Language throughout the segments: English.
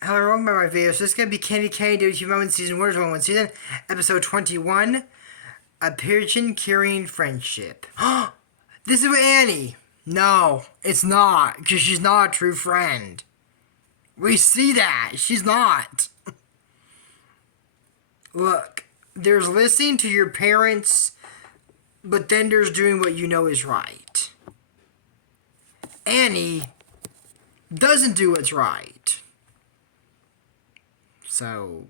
Hello, welcome to my video. So this is going to be Candy WTF Moment Season 1, 21 Season, Episode 21, A Pigeon Carrying Friendship. This is with Annie. No, it's not, because she's not a true friend. We see that. She's not. Look, there's listening to your parents, but then there's doing what you know is right. Annie doesn't do what's right. So,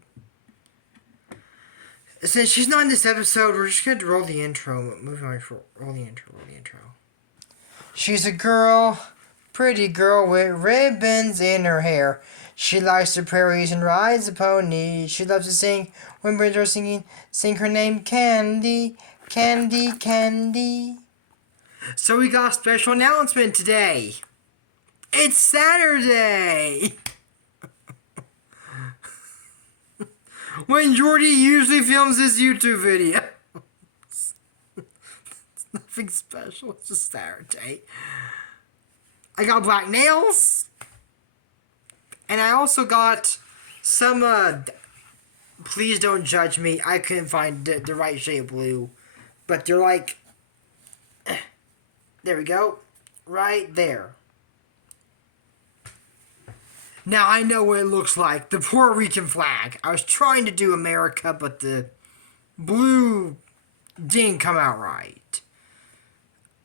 since she's not in this episode, we're just going to roll the intro. Moving on, roll the intro. She's a girl, pretty girl with ribbons in her hair. She likes the prairies and rides a pony. She loves to sing when birds are singing. Sing her name, Candy, Candy, Candy. So we got a special announcement today. It's Saturday! When Jordy usually films his YouTube video. It's nothing special, it's just Saturday. I got black nails. And I also got some, please don't judge me, I couldn't find the right shade of blue. But they're like, there we go, right there. Now I know what it looks like. The Puerto Rican flag. I was trying to do America, but the blue didn't come out right.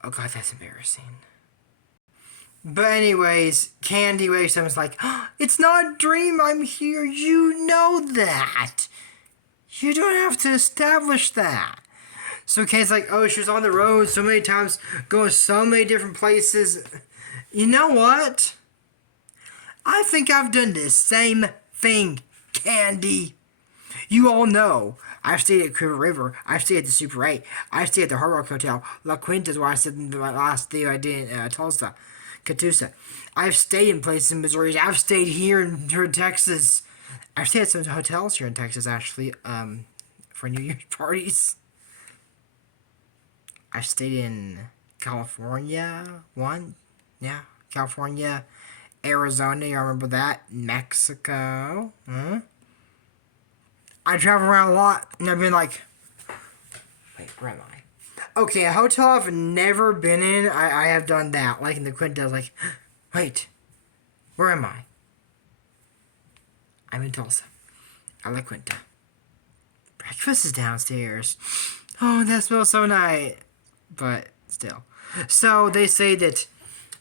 Oh god, that's embarrassing. But anyways, Candy wakes up and is like, oh, it's not a dream, I'm here. You know that. You don't have to establish that. So Candy's like, oh, she was on the road so many times, going so many different places. You know what? I think I've done the same thing, Candy. You all know. I've stayed at Quiver River. I've stayed at the Super 8. I've stayed at the Hard Rock Hotel. La Quinta's where I said in my last video I did in Tulsa, Catoosa. I've stayed in places in Missouri. I've stayed here in Texas. I've stayed at some hotels here in Texas, actually, for New Year's parties. I've stayed in California, California, Arizona, you remember that? Mexico. I travel around a lot, and I've been like, wait, where am I? Okay, a hotel I've never been in, I have done that. Like in the Quinta, I was like, wait, where am I? I'm in Tulsa. I like Quinta. Breakfast is downstairs. Oh, that smells so nice. But still. So they say that,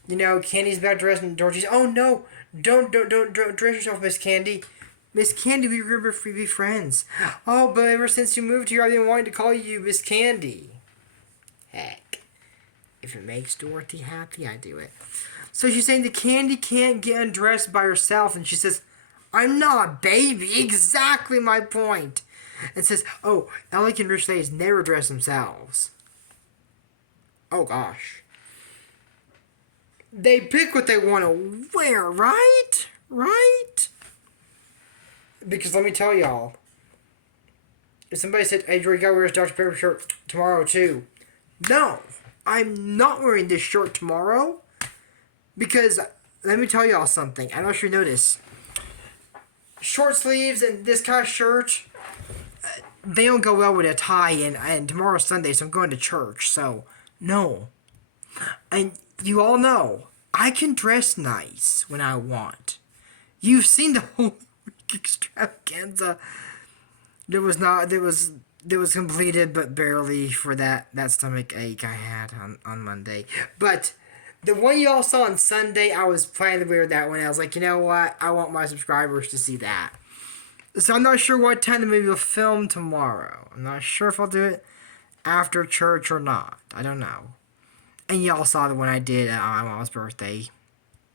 you know, Candy's about to dress in Dorothy's. Oh no! Don't dress yourself, Miss Candy. Miss Candy, we were be friends. Oh, but ever since you moved here, I've been wanting to call you Miss Candy. Heck, if it makes Dorothy happy, I do it. So she's saying that Candy can't get undressed by herself, and she says, "I'm not a baby." Exactly my point. And says, "Oh, Alec and Rich ladies never dress themselves." Oh gosh. They pick what they want to wear, right? Right? Because let me tell y'all, if somebody said, hey, Joey, you gotta wear his Dr. Pepper shirt tomorrow too. No, I'm not wearing this shirt tomorrow. Because, let me tell y'all something. I'm not sure you know this. Short sleeves and this kind of shirt, they don't go well with a tie, and tomorrow's Sunday, so I'm going to church, so, no. And you all know, I can dress nice when I want. You've seen the whole week extravaganza. That was completed, but barely for that stomach ache I had on Monday. But the one y'all saw on Sunday, I was planning to wear that one. I was like, you know what? I want my subscribers to see that. So I'm not sure what time the movie will film tomorrow. I'm not sure if I'll do it after church or not. I don't know. And y'all saw the one I did on my mom's birthday.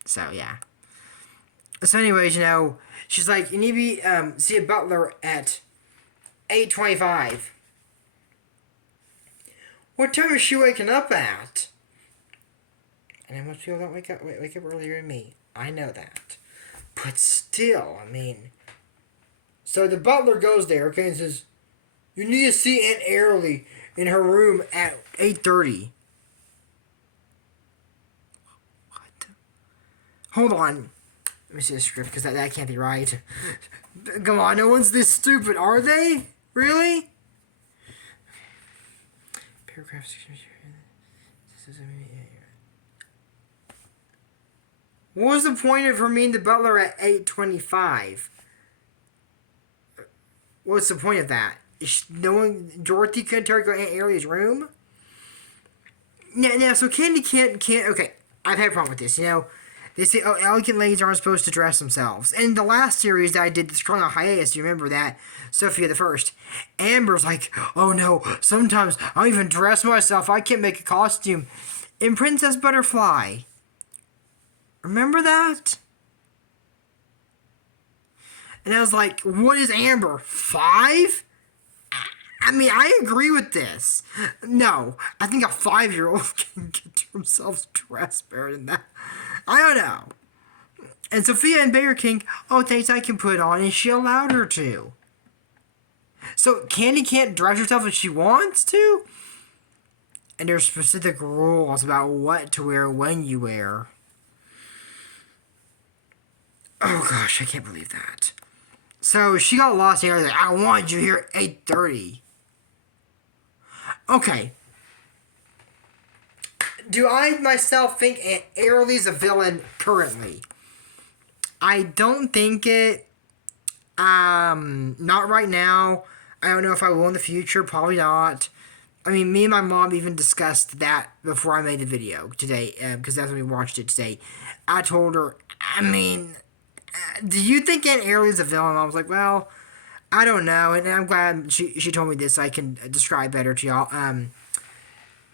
So, yeah. So, anyways, you know, she's like, you need to be, see a butler at 8:25. What time is she waking up at? And most people don't wake up earlier than me. I know that. But still, I mean. So, the butler goes there, okay, and says, you need to see Aunt Airly in her room at 8:30. Hold on. Let me see the script, because that can't be right. Come on, no one's this stupid, are they? Really? Paragraph 6. What was the point of her meeting the butler at 8:25? What's the point of that? No one, Dorothy couldn't tell her to go to Aunt Ailey's room? Now, so Candy can't, okay, I've had a problem with this, They say, oh, elegant ladies aren't supposed to dress themselves. In the last series that I did, the Strong on Hiatus, do you remember that? Sophia the First. Amber's like, oh no, sometimes I don't even dress myself. I can't make a costume. In Princess Butterfly. Remember that? And I was like, what is Amber? 5? I mean, I agree with this. No, I think a 5-year-old can get themselves dressed better than that. I don't know. And Sophia and Bear King, oh, thanks, I can put it on, and she allowed her to. So Candy can't dress herself if she wants to? And there's specific rules about what to wear when you wear. Oh gosh, I can't believe that. So she got lost here. Like, I wanted you here at 8:30. Okay. Do I myself think Aunt Airlie's a villain currently? I don't think it. Not right now. I don't know if I will in the future. Probably not. I mean, me and my mom even discussed that before I made the video today, because that's when we watched it today. I told her, I mean, do you think Aunt Airlie's a villain? I was like, well, I don't know, and I'm glad she told me this so I can describe better to y'all.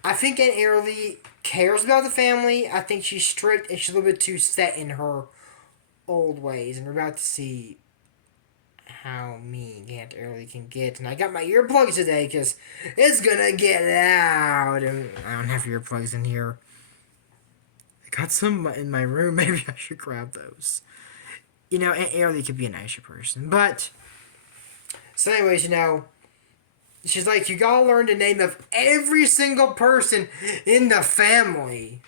I think Aunt Airlie cares about the family. I think she's strict and she's a little bit too set in her old ways, and we're about to see how mean Aunt Airlie can get. And I got my earplugs today because it's gonna get out. And I don't have earplugs in here. I got some in my room. Maybe I should grab those. Aunt Airlie could be a nicer person. But, so anyways, she's like, you gotta learn the name of every single person in the family.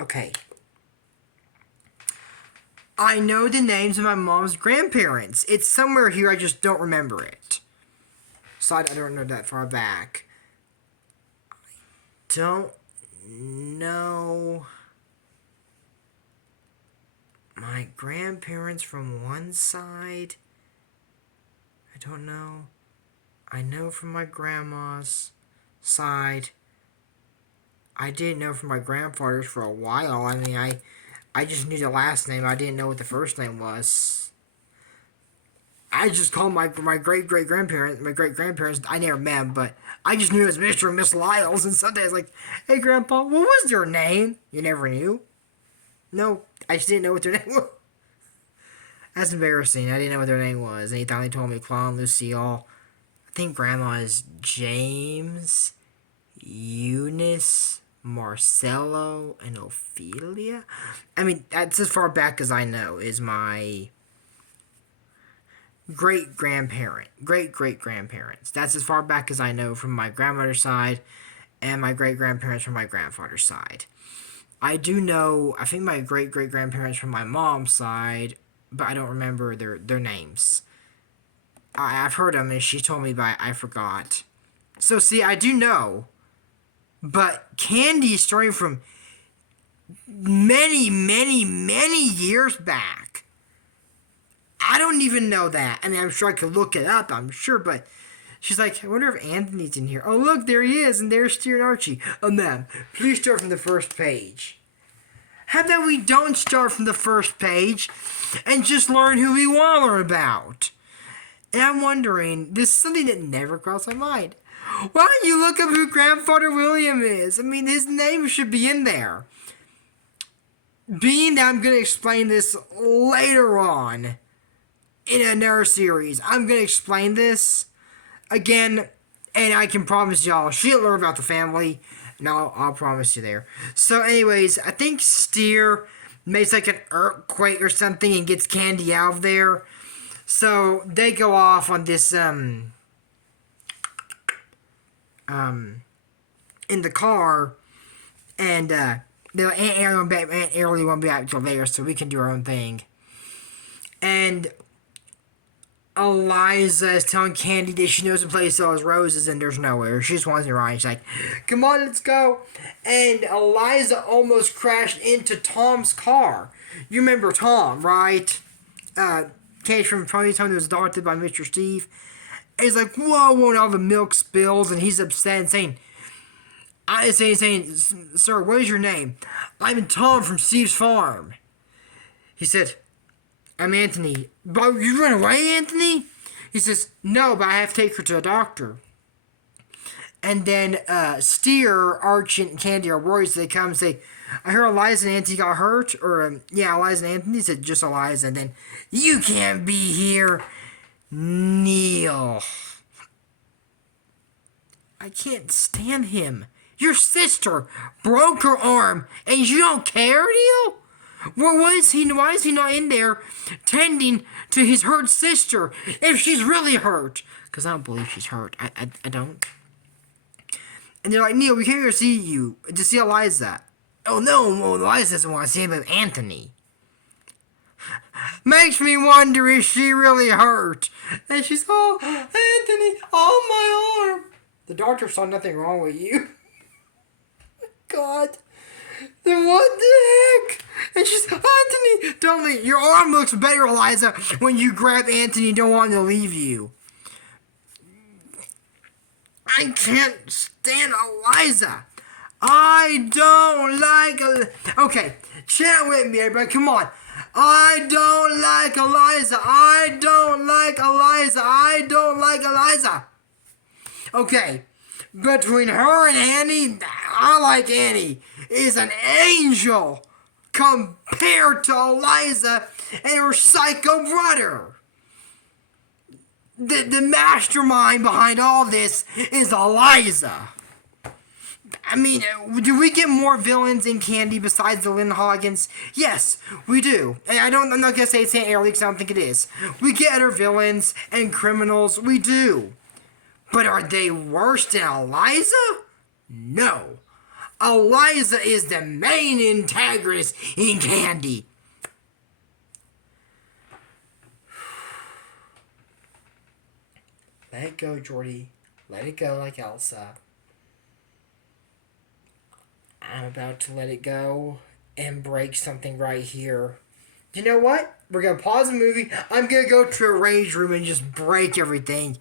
Okay. I know the names of my mom's grandparents. It's somewhere here, I just don't remember it. So I don't know that far back. I don't know my grandparents from one side. I don't know. I know from my grandma's side. I didn't know from my grandfather's for a while. I mean, I just knew the last name. I didn't know what the first name was. I just called my great-great-grandparents, I never met them, but I just knew it was Mr. and Miss Lyles, and someday I was like, hey, Grandpa, what was your name? You never knew? No, I just didn't know what their name was. That's embarrassing. I didn't know what their name was, and he finally told me Claude, Lucille. I think Grandma is James, Eunice, Marcello, and Ophelia. I mean, that's as far back as I know, is my great-great-grandparents. That's as far back as I know from my grandmother's side and my great-grandparents from my grandfather's side. I do know, I think my great-great-grandparents from my mom's side, but I don't remember their names. I've heard them, and she told me, but I forgot. So, see, I do know, but Candy, starting from many, many, many years back, I don't even know that. I mean, I'm sure I could look it up, I'm sure, but she's like, I wonder if Anthony's in here. Oh, look, there he is, and there's Steer and Archie. Oh, ma'am, please start from the first page. How about we don't start from the first page and just learn who we want to learn about? And I'm wondering, this is something that never crossed my mind. Why don't you look up who Grandfather William is? I mean, his name should be in there. Being that I'm going to explain this later on in another series, I'm going to explain this again, and I can promise y'all, she'll learn about the family, and I'll promise you there. So anyways, I think Steer makes like an earthquake or something and gets Candy out of there. So they go off on this, in the car, and They're like, Aunt Airly won't be out till later, so we can do our own thing. And Eliza is telling Candy that she knows a place that sells roses and there's nowhere. She just wants to ride. She's like, come on, let's go. And Eliza almost crashed into Tom's car. You remember Tom, right? Candy from Tony's Home was adopted by Mr. Steve. And he's like, whoa, and all the milk spills, and he's upset and saying, sir, what is your name? I'm Tom from Steve's farm. He said, I'm Anthony. But you run away, Anthony? He says, no, but I have to take her to a doctor. And then Steer, Archie, and Candy are worried, so they come and say, I heard Eliza and Anthony got hurt. Or, Eliza and Anthony said, just Eliza. And then, you can't be here, Neil. I can't stand him. Your sister broke her arm, and you don't care, Neil? Well, why is he not in there tending to his hurt sister if she's really hurt? Because I don't believe she's hurt. I don't. And they're like, Neil, we came here to see you, to see Eliza. Oh, no, Eliza doesn't want to see him with Anthony. Makes me wonder if she really hurt. And she's, oh, Anthony, oh, my arm. The doctor saw nothing wrong with you. God. Then what the heck? And she's, Anthony, don't leave. Your arm looks better, Eliza, when you grab Anthony and don't want him to leave you. I can't stand Eliza. I don't like... Okay, chat with me, everybody. Come on. I don't like Eliza. I don't like Eliza. I don't like Eliza. Okay. Between her and Annie, I like Annie. Is an angel compared to Eliza and her psycho brother. The mastermind behind all this is Eliza. I mean, do we get more villains in Candy besides the Lynn Hoggins? Yes, we do. And I'm not going to say it's Aunt Airly because I don't think it is. We get other villains and criminals. We do. But are they worse than Eliza? No. Eliza is the main antagonist in Candy. Let it go, Jordy. Let it go like Elsa. I'm about to let it go and break something right here. You know what? We're going to pause the movie. I'm going to go to a rage room and just break everything.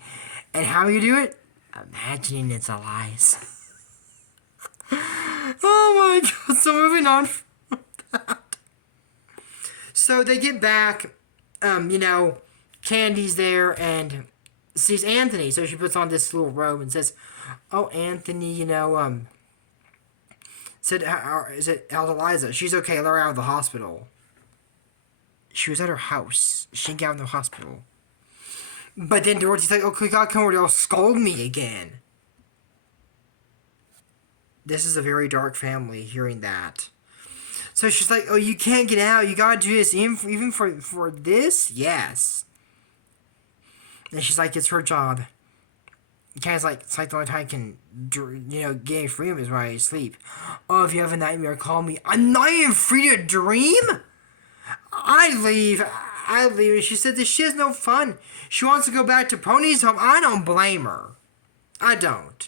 And how you do it? Imagining it's Eliza. Oh my god. So moving on from that. So they get back. Candy's there and sees Anthony. So she puts on this little robe and says, oh, Anthony, said, how's Eliza? She's okay. Let her out of the hospital. She was at her house. She didn't get out of the hospital. But then Dorothy's like, okay, God, come over. They'll scold me again. This is a very dark family, hearing that. So she's like, oh, you can't get out. You gotta do this. Even for this? Yes. And she's like, it's her job. It's like the only time I can, get any freedom is when I sleep. Oh, if you have a nightmare, call me. I'm not even free to dream? I leave. And she said that she has no fun. She wants to go back to Pony's home. I don't blame her. I don't.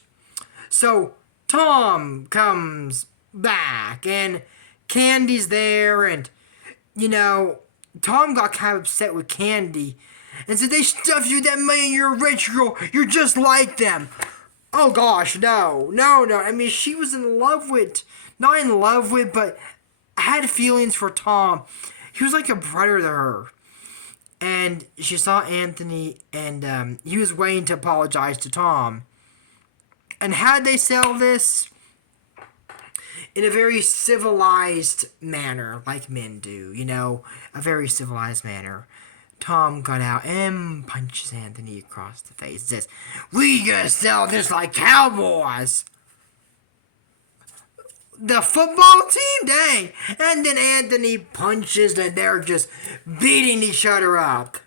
So, Tom comes back, and Candy's there, and, Tom got kind of upset with Candy, and said, they stuffed you that money, you're a rich girl, you're just like them. Oh gosh, no. I mean, she was not in love with, but had feelings for Tom. He was like a brother to her. And she saw Anthony, and he was waiting to apologize to Tom. And how'd they sell this? In a very civilized manner, like men do, a very civilized manner. Tom got out and punches Anthony across the face and says, we gonna sell this like cowboys. The football team? Dang. And then Anthony punches and they're just beating each other up.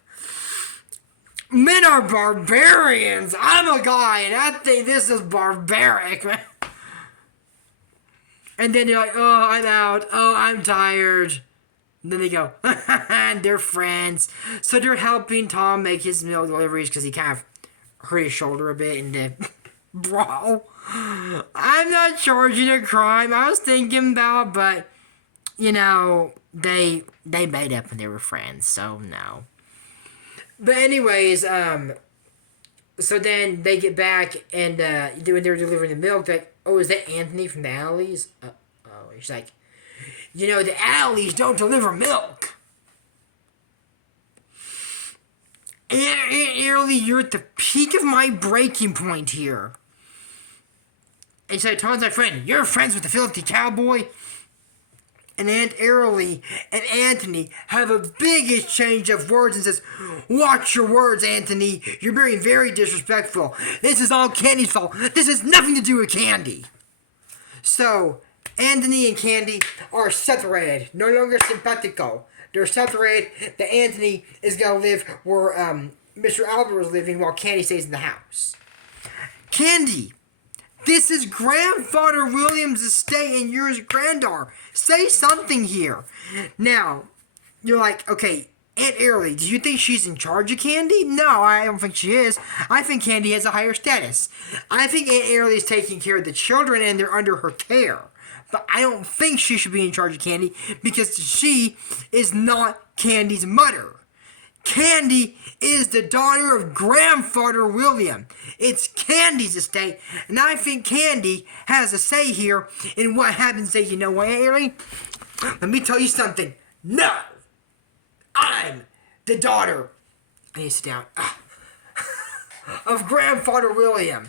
Men are barbarians. I'm a guy and I think this is barbaric. And then they're like, oh, I'm out. Oh, I'm tired. And then they go, and they're friends. So they're helping Tom make his meal deliveries because he kind of hurt his shoulder a bit in the brawl. I'm not charging a crime I was thinking about, but, you know, they made up when they were friends, so no. But anyways, so then they get back and when they're delivering the milk, like, oh, is that Anthony from the Alleys? Oh, he's like, you know, the Alleys don't deliver milk. Aunt Early, you're at the peak of my breaking point here. And so Tom's my friend. You're friends with the filthy cowboy? And Aunt Early and Anthony have a big exchange of words and says, watch your words, Anthony. You're being very disrespectful. This is all Candy's fault. This has nothing to do with Candy. So, Anthony and Candy are separated. No longer simpatico. They're separated. That Anthony is going to live where Mr. Albert was living while Candy stays in the house. Candy, this is Grandfather William's estate and yours granddaughter. Say something here. Now, you're like, okay, Aunt Early, do you think she's in charge of Candy? No, I don't think she is. I think Candy has a higher status. I think Aunt Early is taking care of the children and they're under her care. But I don't think she should be in charge of Candy because she is not Candy's mother. Candy is the daughter of Grandfather William. It's Candy's estate, and I think Candy has a say here in what happens. Say, you know what, Harry? Let me tell you something. No! I'm the daughter. I need to sit down. Of Grandfather William.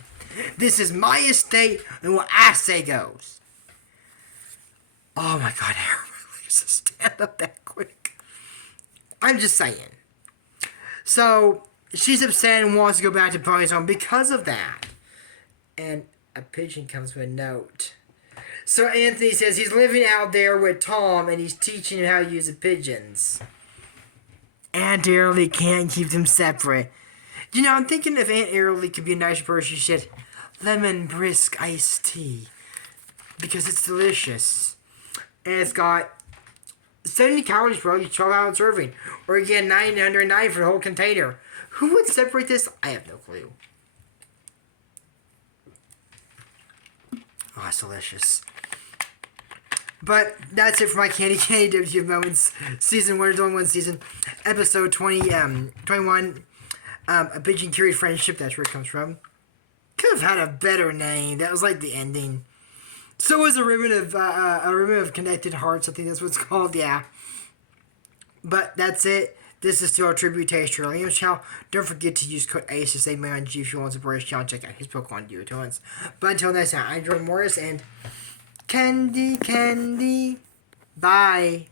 This is my estate, and what I say goes. Oh my God, Harry, just stand up that quick. I'm just saying. So, she's upset and wants to go back to Pony's home because of that. And a pigeon comes with a note. So Anthony says he's living out there with Tom and he's teaching him how to use the pigeons. Aunt Early can't keep them separate. You know, I'm thinking if Aunt Early could be a nicer person, she said lemon brisk iced tea. Because it's delicious. And it's got 70 calories per 12-ounce serving. Or again, $9.09 for the whole container. Who would separate this? I have no clue. Oh, it's delicious. But that's it for my Candy WTF Moments. Season 1, there's only one season. Episode 21. A Pigeon Curious Friendship, that's where it comes from. Could have had a better name. That was like the ending. So was a ribbon of connected hearts. I think that's what it's called. Yeah. But that's it. This is still a tribute to Ace Williams channel. Don't forget to use code ACE to save money on G if you want to support his channel. Check out his Pokemon Duo-Tones. But until next time, I'm Jordan Morris and Candy. Bye.